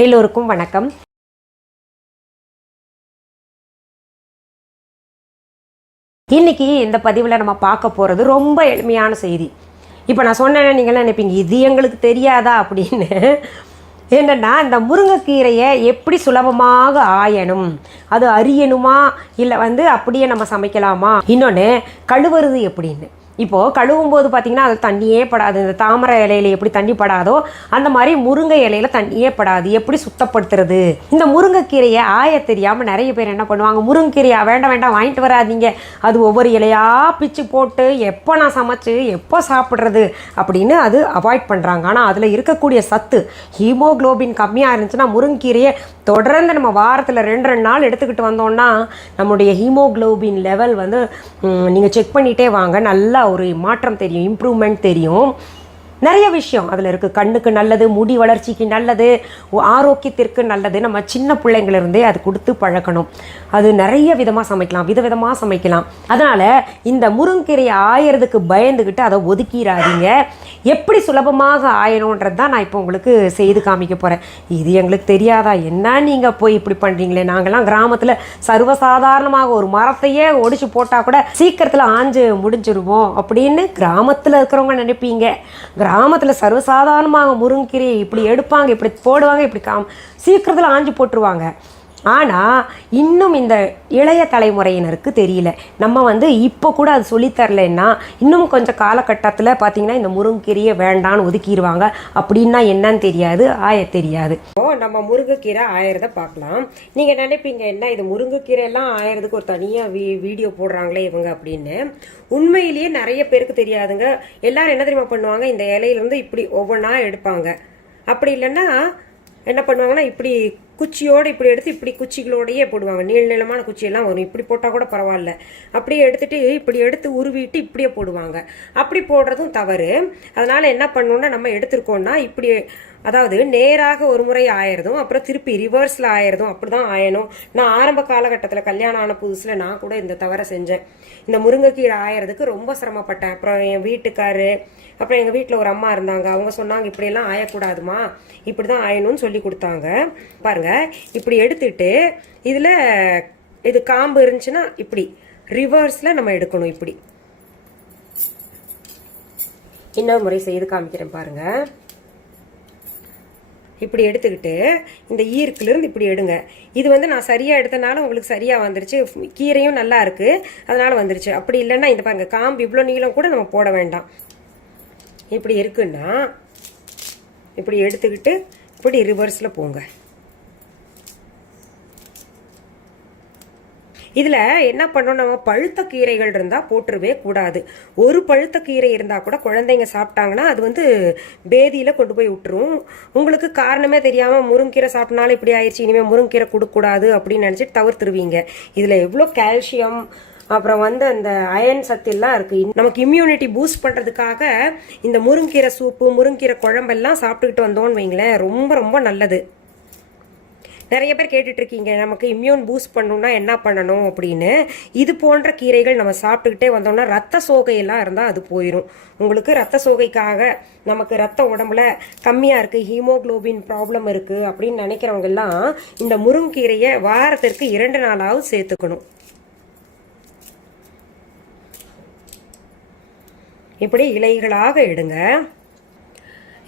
எல்லோருக்கும் வணக்கம். இன்னைக்கு இந்த பதிவில் நம்ம பார்க்க போகிறது ரொம்ப எளிமையான செய்தி. இப்போ நான் சொன்னேன்னு நீங்களாம் நினைப்பீங்க, இது எங்களுக்கு தெரியாதா அப்படின்னு. என்னென்னா, இந்த முருங்கைக்கீரையை எப்படி சுலபமாக ஆயணும், அது அரியணுமா இல்லை அப்படியே நம்ம சமைக்கலாமா, இன்னொன்று கழுவுறது எப்படின்னு. இப்போது கழுவும் போது பார்த்திங்கன்னா அது தண்ணியே படாது. இந்த தாமரை இலையில் எப்படி தண்ணி படாதோ அந்த மாதிரி முருங்கை இலையில் தண்ணியே படாது. எப்படி சுத்தப்படுத்துறது? இந்த முருங்கைக்கீரையை ஆய தெரியாமல் நிறைய பேர் என்ன பண்ணுவாங்க, முருங்கைக்கீரையா வேண்டாம் வேண்டாம் வாங்கிட்டு வராதிங்க, அது ஒவ்வொரு இலையாக பிச்சு போட்டு எப்போ நான் சமைச்சு எப்போ சாப்பிட்றது அப்படின்னு அது அவாய்ட் பண்ணுறாங்க. ஆனால் அதில் இருக்கக்கூடிய சத்து, ஹீமோக்ளோபின் கம்மியாக இருந்துச்சுன்னா முருங்கைக்கீரையை தொடர்ந்து நம்ம வாரத்தில் 2 நாள் எடுத்துக்கிட்டு வந்தோம்னா நம்முடைய ஹீமோக்ளோபின் லெவல் நீங்கள் செக் பண்ணிகிட்டே வாங்க, நல்லா ஒரு மாற்றம் தெரியும், இம்ப்ரூவ்மெண்ட் தெரியும். நிறைய விஷயம் அதில் இருக்குது. கண்ணுக்கு நல்லது, முடி வளர்ச்சிக்கு நல்லது, ஆரோக்கியத்திற்கு நல்லது. நம்ம சின்ன பிள்ளைங்களிருந்தே அது கொடுத்து பழக்கணும். அது நிறைய விதமாக சமைக்கலாம், விதவிதமாக சமைக்கலாம். அதனால் இந்த முருங்கைக்கீரையை ஆயறதுக்கு பயந்துக்கிட்டு அதை ஒதுக்கிடாதீங்க. எப்படி சுலபமாக ஆயணுன்றது தான் நான் இப்போ உங்களுக்கு செய்து காமிக்க போகிறேன். இது எங்களுக்கு தெரியாதா, என்ன நீங்கள் போய் இப்படி பண்ணுறீங்களே, நாங்கள்லாம் கிராமத்தில் சர்வசாதாரணமாக ஒரு மரத்தையே ஒடிச்சு போட்டால் கூட சீக்கிரத்தில் ஆஞ்சு முடிஞ்சிருவோம் அப்படின்னு கிராமத்தில் இருக்கிறவங்க நினைப்பீங்க. கிராமத்தில் சர்வசாதாரணமாக முருங்கைக்கீரையை இப்படி எடுப்பாங்க, இப்படி போடுவாங்க, இப்படி சீக்கிரத்தில் ஆஞ்சு போட்டுருவாங்க. ஆனால் இன்னும் இந்த இளைய தலைமுறையினருக்கு தெரியல. நம்ம இப்போ கூட அது சொல்லித்தரலைன்னா இன்னும் கொஞ்சம் காலகட்டத்தில் பார்த்திங்கன்னா இந்த முருங்கைக்கீரையை வேண்டான்னு ஒதுக்கிடுவாங்க. அப்படின்னா என்னன்னு தெரியாது, ஆய தெரியாது. நம்ம முருங்கைக்கீரை ஆயறத பார்க்கலாம். நீங்கள் நினைப்பீங்க, என்ன இது முருங்கைக்கீரையெல்லாம் ஆயறதுக்கு ஒரு தனியாக வீடியோ போடுறாங்களே இவங்க அப்படின்னு. உண்மையிலேயே நிறைய பேருக்கு தெரியாதுங்க. எல்லாரும் என்ன தெரியுமா பண்ணுவாங்க, இந்த இலையிலேருந்து இப்படி ஒவ்வொன்றா எடுப்பாங்க. அப்படி இல்லைன்னா என்ன பண்ணுவாங்கன்னா, இப்படி குச்சியோடு இப்படி எடுத்து இப்படி குச்சிகளோடையே போடுவாங்க. நீளமான குச்சியெல்லாம் வரும், இப்படி போட்டால் கூட பரவாயில்ல. அப்படியே எடுத்துட்டு இப்படி எடுத்து உருவிட்டு இப்படியே போடுவாங்க. அப்படி போடுறதும் தவறு. அதனால் என்ன பண்ணணுன்னா, நம்ம எடுத்துருக்கோன்னா இப்படி, அதாவது நேராக ஒரு முறை ஆயிரதும் அப்புறம் திருப்பி ரிவர்ஸில் ஆயிரதும் அப்படி தான் ஆயணும். நான் ஆரம்ப காலகட்டத்தில் கல்யாணம் ஆன புதுசில் நான் கூட இந்த தவறை செஞ்சேன். இந்த முருங்கைக்கீரை ஆயறதுக்கு ரொம்ப சிரமப்பட்டேன். அப்புறம் என் வீட்டுக்காரு, அப்புறம் எங்கள் வீட்டில் ஒரு அம்மா இருந்தாங்க, அவங்க சொன்னாங்க இப்படியெல்லாம் ஆயக்கூடாதுமா, இப்படி தான் ஆயணும்னு சொல்லி கொடுத்தாங்க. பாருங்கள், இப்படி எடுத்துட்டு இதில் இது காம்பு இருந்துச்சுன்னா இப்படி ரிவர்ஸில் நம்ம எடுக்கணும். இப்படி இன்னொரு முறை செய்து காமிக்கிறேன் பாருங்கள். இப்படி எடுத்துக்கிட்டு இந்த ஈர்க்கிலிருந்து இப்படி எடுங்க. இது நான் சரியாக எடுத்தனால உங்களுக்கு சரியாக வந்துருச்சு, கீரையும் நல்லா இருக்குது அதனால் வந்துருச்சு. அப்படி இல்லைன்னா இந்த பாருங்க, காம்பு இவ்வளோ நீளம் கூட நம்ம போட வேண்டாம். இப்படி இருக்குன்னா இப்படி எடுத்துக்கிட்டு இப்படி ரிவர்ஸில் போங்க. இதில் என்ன பண்ணணும், நம்ம பழுத்த கீரைகள் இருந்தால் போட்டுருவே கூடாது. ஒரு பழுத்த கீரை இருந்தால் கூட குழந்தைங்க சாப்பிட்டாங்கன்னா அது பேதியில் கொண்டு போய் விட்டுரும். உங்களுக்கு காரணமே தெரியாமல் முருங்கீரை சாப்பிட்னாலும் இப்படி ஆயிடுச்சு, இனிமேல் முருங்கீரை கொடுக்கக்கூடாது அப்படின்னு நினச்சிட்டு தவிர்த்துருவீங்க. இதில் எவ்வளோ கால்சியம், அப்புறம் அந்த அயன் சத்தெல்லாம் இருக்குது. நமக்கு இம்யூனிட்டி பூஸ்ட் பண்ணுறதுக்காக இந்த முருங்கீரை சூப்பு, முருங்கீரை குழம்பெல்லாம் சாப்பிட்டுக்கிட்டு வந்தோன்னு வைங்களேன், ரொம்ப ரொம்ப நல்லது. நிறைய பேர் கேட்டுட்டு இருக்கீங்க, நமக்கு இம்யூன் பூஸ்ட் பண்ணணும்னா என்ன பண்ணணும் அப்படின்னு. இது போன்ற கீரைகள் நம்ம சாப்பிட்டுக்கிட்டே வந்தோம்னா ரத்த சோகையெல்லாம் இருந்தால் அது போயிடும். உங்களுக்கு ரத்த சோகைக்காக, நமக்கு ரத்த உடம்புல கம்மியாக இருக்குது, ஹீமோக்ளோபின் ப்ராப்ளம் இருக்குது அப்படின்னு நினைக்கிறவங்க எல்லாம் இந்த முருங்கீரையை வாரத்திற்கு 2 நாளாவது சேர்த்துக்கணும். இப்படி இலைகளாக எடுங்க.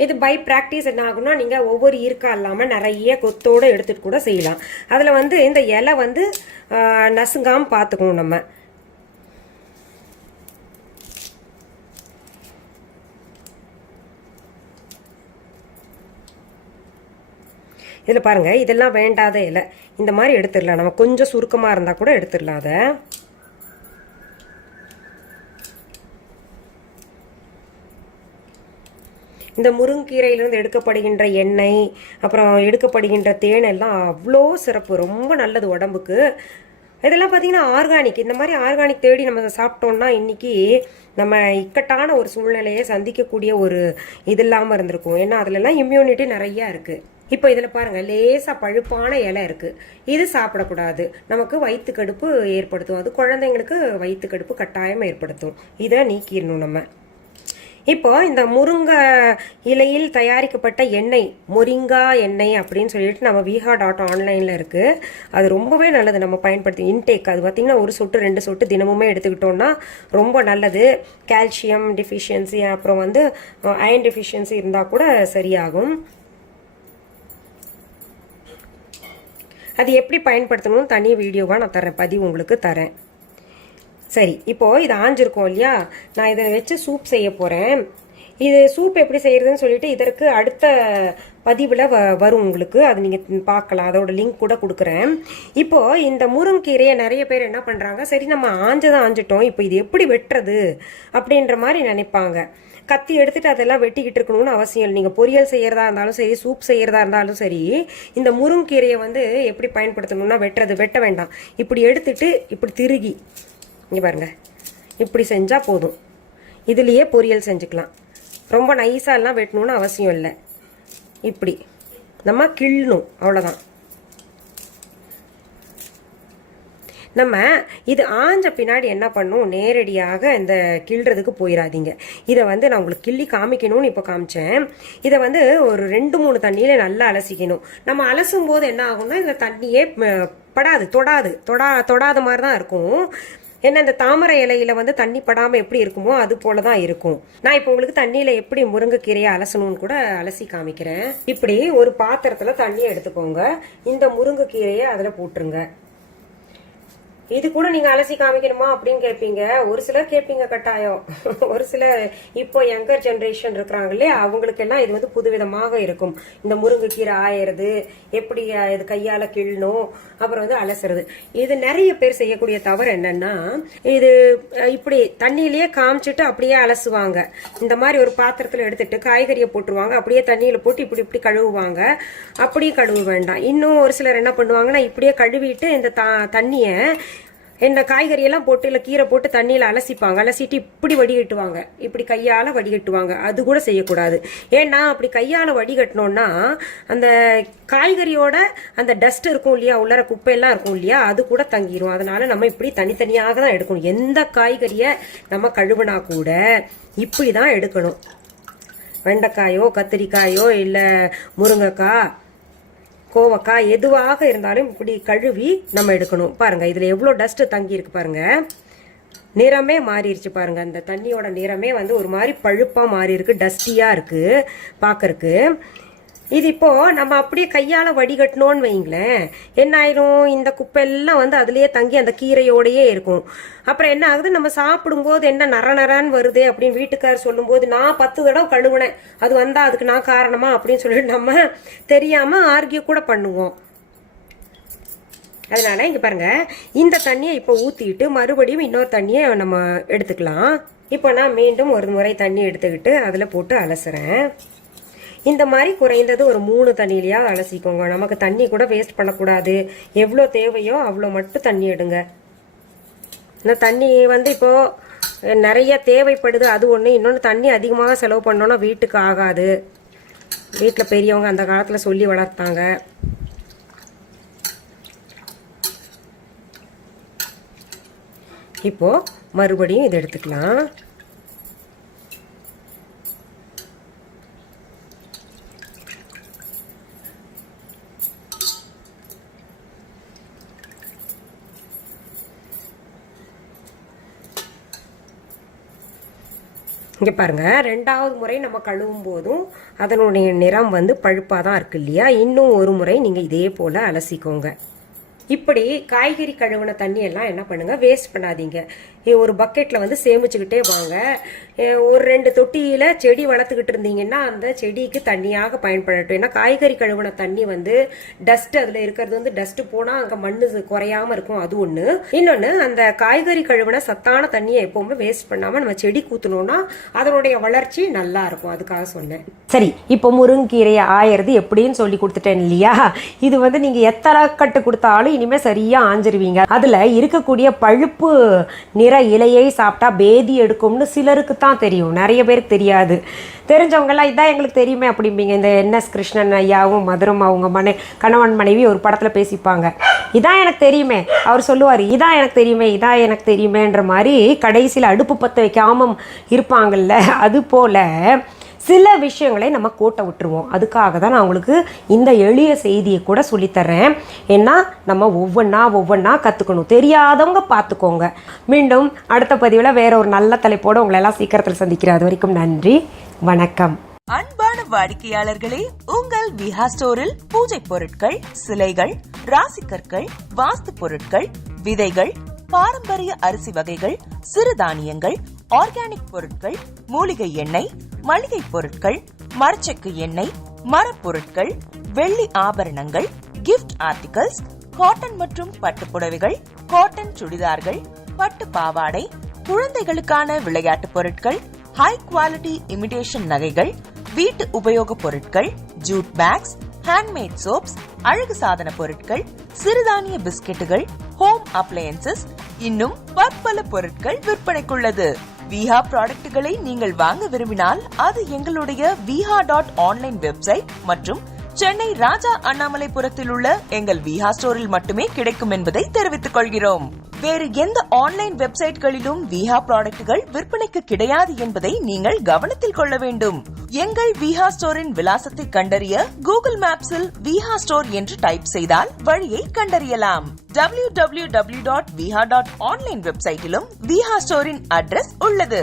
இது பை ப்ராக்டிஸ் என்ன ஆகும்னா, நீங்கள் ஒவ்வொரு ஈர்க்கா இல்லாமல் நிறைய கொத்தோடு எடுத்துகிட்டு கூட செய்யலாம். அதில் இந்த இலை நசுங்காமல் பார்த்துக்கணும் நம்ம. இதில் பாருங்கள், இதெல்லாம் வேண்டாத இலை, இந்த மாதிரி எடுத்துடலாம். நம்ம கொஞ்சம் சுருக்கமாக இருந்தால் கூட எடுத்துடலாம். அதை இந்த முருங்கீரையிலிருந்து எடுக்கப்படுகின்ற எண்ணெய், அப்புறம் எடுக்கப்படுகின்ற தேன் எல்லாம் அவ்வளோ சிறப்பு, ரொம்ப நல்லது உடம்புக்கு. இதெல்லாம் பார்த்தீங்கன்னா ஆர்கானிக். இந்த மாதிரி ஆர்கானிக் தேடி நம்ம சாப்பிட்டோம்னா இன்னைக்கு நம்ம இக்கட்டான ஒரு சூழ்நிலையை சந்திக்கக்கூடிய ஒரு இது இல்லாமல் இருந்திருக்கும். ஏன்னா அதுலலாம் இம்யூனிட்டி நிறையா இருக்குது. இப்போ இதில் பாருங்கள், லேசாக பழுப்பான இலை இருக்குது. இது சாப்பிடக்கூடாது, நமக்கு வயிற்று கடுப்பு ஏற்படுத்தும். அது குழந்தைங்களுக்கு வயிற்று கடுப்பு கட்டாயம் ஏற்படுத்தும். இதை நீக்கிடணும் நம்ம. இப்போ இந்த முருங்கை இலையில் தயாரிக்கப்பட்ட எண்ணெய் மொரிங்கா எண்ணெய் அப்படின்னு சொல்லிட்டு நம்ம viha.online இருக்குது. அது ரொம்பவே நல்லது, நம்ம பயன்படுத்தி இன்டேக். அது பார்த்திங்கன்னா 1 சொட்டு 2 சொட்டு தினமுமே எடுத்துக்கிட்டோம்னா ரொம்ப நல்லது. கால்சியம் டிஃபிஷியன்சி அப்புறம் வந்து அயன் டிஃபிஷியன்சி இருந்தால் கூட சரியாகும். அது எப்படி பயன்படுத்தணும்னு தனி வீடியோவாக நான் தரேன், பதிவு உங்களுக்கு தரேன். சரி, இப்போது இது ஆஞ்சிருக்கோம் இல்லையா, நான் இதை வச்சு சூப் செய்ய போகிறேன். இது சூப் எப்படி செய்யறதுன்னு சொல்லிட்டு இதற்கு அடுத்த பதிவில் வரும் உங்களுக்கு, அது நீங்கள் பார்க்கலாம். அதோட லிங்க் கூட கொடுக்குறேன். இப்போது இந்த முருங்கீரையை நிறைய பேர் என்ன பண்ணுறாங்க, சரி நம்ம ஆஞ்சதான் ஆஞ்சிட்டோம், இப்போ இது எப்படி வெட்டுறது அப்படின்ற மாதிரி நினைப்பாங்க. கத்தி எடுத்துட்டு அதெல்லாம் வெட்டிக்கிட்டு இருக்கணும்னு அவசியம் இல்லை. நீங்கள் பொரியல் செய்யறதா இருந்தாலும் சரி, சூப் செய்யறதா இருந்தாலும் சரி, இந்த முருங்கீரையை வந்து எப்படி பயன்படுத்தணும்னா வெட்ட வேண்டாம். இப்படி எடுத்துட்டு இப்படி திருகி இங்கே பாருங்க, இப்படி செஞ்சால் போதும். இதுலேயே பொரியல் செஞ்சுக்கலாம். ரொம்ப நைஸாலாம் வெட்டணும்னு அவசியம் இல்லை. இப்படி நம்ம கிள்ளணும், அவ்வளோதான். நம்ம இது ஆஞ்ச பின்னாடி என்ன பண்ணும், நேரடியாக இந்த கிள்றதுக்கு போயிடாதீங்க. இதை வந்து நான் உங்களுக்கு கிள்ளி காமிக்கணும்னு இப்போ காமிச்சேன். இதை வந்து ஒரு 2-3 தண்ணியில நல்லா அலசிக்கணும். நம்ம அலசும் போது என்ன ஆகும்னா இந்த தண்ணியே படாது, தொடாத மாதிரி தான் இருக்கும். ஏன்னா இந்த தாமரை இலையில வந்து தண்ணி படாமல் எப்படி இருக்குமோ அது போல தான் இருக்கும். நான் இப்போ உங்களுக்கு தண்ணியில் எப்படி முருங்கைக்கீரையை அலசணும்னு கூட அலசி காமிக்கிறேன். இப்படி ஒரு பாத்திரத்தில் தண்ணி எடுத்துக்கோங்க. இந்த முருங்கைக்கீரையை அதில் போட்டுருங்க. இது கூட நீங்க அலசி காமிக்கணுமா அப்படின்னு கேட்பீங்க. ஒரு சிலர் கேட்பீங்க கட்டாயம். ஒரு சிலர் இப்போ யங்கர் ஜென்ரேஷன் இருக்கிறாங்க இல்லையா, அவங்களுக்கு எல்லாம் இது வந்து புதுவிதமாக இருக்கும். இந்த முருங்கைக்கீரை ஆயறது எப்படி, இது கையால கிள்ளணும், அப்புறம் வந்து அலசுறது. இது நிறைய பேர் செய்யக்கூடிய தவறு என்னன்னா, இது இப்படி தண்ணியிலேயே காமிச்சிட்டு அப்படியே அலசுவாங்க. இந்த மாதிரி ஒரு பாத்திரத்துல எடுத்துட்டு காய்கறியை போட்டுருவாங்க, அப்படியே தண்ணியில போட்டு இப்படி இப்படி கழுவுவாங்க. அப்படியே கழுவ வேண்டாம். இன்னும் ஒரு சிலர் என்ன பண்ணுவாங்கன்னா, இப்படியே கழுவிட்டு இந்த தண்ணிய இந்த காய்கறியெல்லாம் போட்டு இல்லை கீரை போட்டு தண்ணியில் அலசிப்பாங்க. அலசிட்டு இப்படி வடிகட்டுவாங்க, இப்படி கையால் வடிகட்டுவாங்க. அது கூட செய்யக்கூடாது. ஏன்னா அப்படி கையால் வடிகட்டினோன்னா அந்த காய்கறியோட அந்த டஸ்ட் இருக்கும் இல்லையா, உள்ளர குப்பையெல்லாம் இருக்கும் இல்லையா, அது கூட தங்கிரும். அதனால நம்ம இப்படி தனித்தனியாக தான் எடுக்கணும். எந்த காய்கறியை நம்ம கழுவினா கூட இப்படி தான் எடுக்கணும். வெண்டைக்காயோ கத்திரிக்காயோ இல்லை முருங்கைக்காய் கோவக்காய் எதுவாக இருந்தாலும் இப்படி கழுவி நம்ம எடுக்கணும். பாருங்க இதுல எவ்வளோ டஸ்ட் தங்கி இருக்கு பாருங்க. நிறமே மாறிடுச்சு பாருங்க. அந்த தண்ணியோட நிறமே வந்து ஒரு மாதிரி பழுப்பா மாறி இருக்கு, டஸ்டியா இருக்கு பாக்கறதுக்கு. இது இப்போ நம்ம அப்படியே கையால வடிகட்டணும்னு வைங்களேன், என்ன ஆயிரும், இந்த குப்பையெல்லாம் வந்து அதுலயே தங்கி அந்த கீரையோடையே இருக்கும். அப்புறம் என்ன ஆகுது, நம்ம சாப்பிடும்போது என்ன நரன்னு வருது அப்படின்னு வீட்டுக்காரர் சொல்லும் போது, நான் 10 தடவை கழுவுனேன், அது வந்தா அதுக்கு நான் காரணமா அப்படின்னு சொல்லிட்டு நம்ம தெரியாம ஆர்கியூ கூட பண்ணுவோம். அதனால இங்க பாருங்க, இந்த தண்ணியை இப்போ ஊத்திட்டு மறுபடியும் இன்னொரு தண்ணியை நம்ம எடுத்துக்கலாம். இப்போ நான் மீண்டும் ஒரு முறை தண்ணி எடுத்துக்கிட்டு அதுல போட்டு அலசுறேன். இந்த மாதிரி குறைந்தது ஒரு 3 தண்ணியிலையா அலசிக்கோங்க. நமக்கு தண்ணி கூட வேஸ்ட் பண்ணக்கூடாது. எவ்வளோ தேவையோ அவ்வளோ மட்டும் தண்ணி எடுங்க. இந்த தண்ணி வந்து இப்போ நிறைய தேவைப்படுது, அது ஒன்று. இன்னொன்று, தண்ணி அதிகமாக செலவு பண்ணோன்னா வீட்டுக்கு ஆகாது. வீட்டில் பெரியவங்க அந்த காலத்தில் சொல்லி வளர்த்தாங்க. இப்போ மறுபடியும் இதை எடுத்துக்கலாம். இங்கே பாருங்க, 2வது முறை நம்ம கழுவும் போதும் அதனுடைய நிறம் வந்து பழுப்பாக தான் இருக்கு இல்லையா. இன்னும் ஒரு முறை நீங்கள் இதே போல் அலசிக்கோங்க. இப்படி காய்கறி கழுவின தண்ணி எல்லாம் என்ன பண்ணுங்க, வேஸ்ட் பண்ணாதீங்க. ஒரு பக்கெட்ல வந்து சேமிச்சுக்கிட்டே வாங்க. ஒரு 2 தொட்டியில செடி வளர்த்துக்கிட்டு இருந்தீங்கன்னா அந்த செடிக்கு தண்ணியாக பயன்படட்டும். ஏன்னா காய்கறி கழுவின தண்ணி வந்து டஸ்ட், அதுல இருக்கிறது வந்து டஸ்ட் போனா அங்க மண்ணு குறையாம இருக்கும், அது ஒண்ணு. இன்னொன்னு, அந்த காய்கறி கழுவின சத்தான தண்ணியை எப்பவுமே வேஸ்ட் பண்ணாம நம்ம செடி கூத்தணும்னா அதனுடைய வளர்ச்சி நல்லா இருக்கும். அதுக்காக சொன்னேன். சரி, இப்போ முருங்கீரையை ஆயறது எப்படின்னு சொல்லி கொடுத்துட்டேன் இல்லையா. இது வந்து நீங்க எத்தனை கட்டு கொடுத்தாலும் இனிமே சரியா ஆஞ்சிருவீங்க. அதுல இருக்கக்கூடிய பழுப்பு நிற இலையை சாப்பிட்டா பேதி எடுக்கும்னு சிலருக்கு தான் தெரியும், நிறைய பேருக்கு தெரியாது. தெரிஞ்சவங்கெல்லாம் இதான் எங்களுக்கு தெரியுமே அப்படிம்பீங்க. இந்த NS கிருஷ்ணன் ஐயாவும் மதுரம் அவங்க கணவன் மனைவி ஒரு படத்தில் பேசிப்பாங்க. இதான் எனக்கு தெரியுமே, அவர் சொல்லுவார் இதான் எனக்கு தெரியுமே, இதான் எனக்கு தெரியுமேன்ற மாதிரி கடைசியில் அடுப்பு பற்ற வைக்காமல் இருப்பாங்கல்ல, அது போல் சில விஷயங்களை நம்ம கோட்டை விட்டுருவோம். அதுக்காக தான் நான் உங்களுக்கு இந்த எளிய செய்தியை கூட சொல்லித்தர்றேன். ஏன்னா நம்ம ஒவ்வொன்றா கற்றுக்கணும். தெரியாதவங்க பார்த்துக்கோங்க. மீண்டும் அடுத்த பதிவில் வேற ஒரு நல்ல தலைப்போடு உங்களை எல்லாம் சீக்கிரத்தில் சந்திக்கிறேன். அது வரைக்கும் நன்றி, வணக்கம். அன்பான வாடிக்கையாளர்களே, உங்கள் விஹா ஸ்டோரில் பூஜை பொருட்கள், சிலைகள், ராசிக்கற்கள், வாஸ்து பொருட்கள், விதைகள், பாரம்பரிய அரிசி வகைகள், சிறுதானியங்கள், ஆர்கானிக் பொருட்கள், மூலிகை எண்ணெய், மளிகை பொருட்கள், மரச்செக்கு எண்ணெய், மரப்பொருட்கள், வெள்ளி ஆபரணங்கள், கிஃப்ட் ஆர்டிகல்ஸ், காட்டன் மற்றும் பட்டு புடவைகள், காட்டன் சுடிதார்கள், பட்டு பாவாடை, குழந்தைகளுக்கான விளையாட்டு பொருட்கள், ஹை குவாலிட்டி இமிடேஷன் நகைகள், வீட்டு உபயோக பொருட்கள், ஜூட் பேக்ஸ், ஹேண்ட்மேட் சோப்ஸ், அழகு சாதன பொருட்கள், சிறுதானிய பிஸ்கெட்டுகள், ஹோம் அப்ளையன்சஸ், இன்னும் பற்பல பொருட்கள் விற்பனைக்குள்ளது. விஹா ப்ராடக்ட்களை நீங்கள் வாங்க விரும்பினால் அது எங்களுடைய viha.online வெப்சைட் மற்றும் சென்னை ராஜா அண்ணாமலைபுரத்தில் உள்ள எங்கள் விஹா ஸ்டோரில் மட்டுமே கிடைக்கும் என்பதை தெரிவித்துக் கொள்கிறோம். வேறு எந்த ஆன்லைன் வெப்சைட்களிலும் விஹா ப்ராடக்ட்கள் விற்பனைக்கு கிடையாது என்பதை நீங்கள் கவனத்தில் கொள்ள வேண்டும். எங்கள் விஹா ஸ்டோரின் விலாசத்தை கண்டறிய கூகுள் மேப்ஸில் விஹா ஸ்டோர் என்று டைப் செய்தால் வழியை கண்டறியலாம். www.viha.online வெப்சைட்டிலும் விஹா ஸ்டோரின் அட்ரஸ் உள்ளது.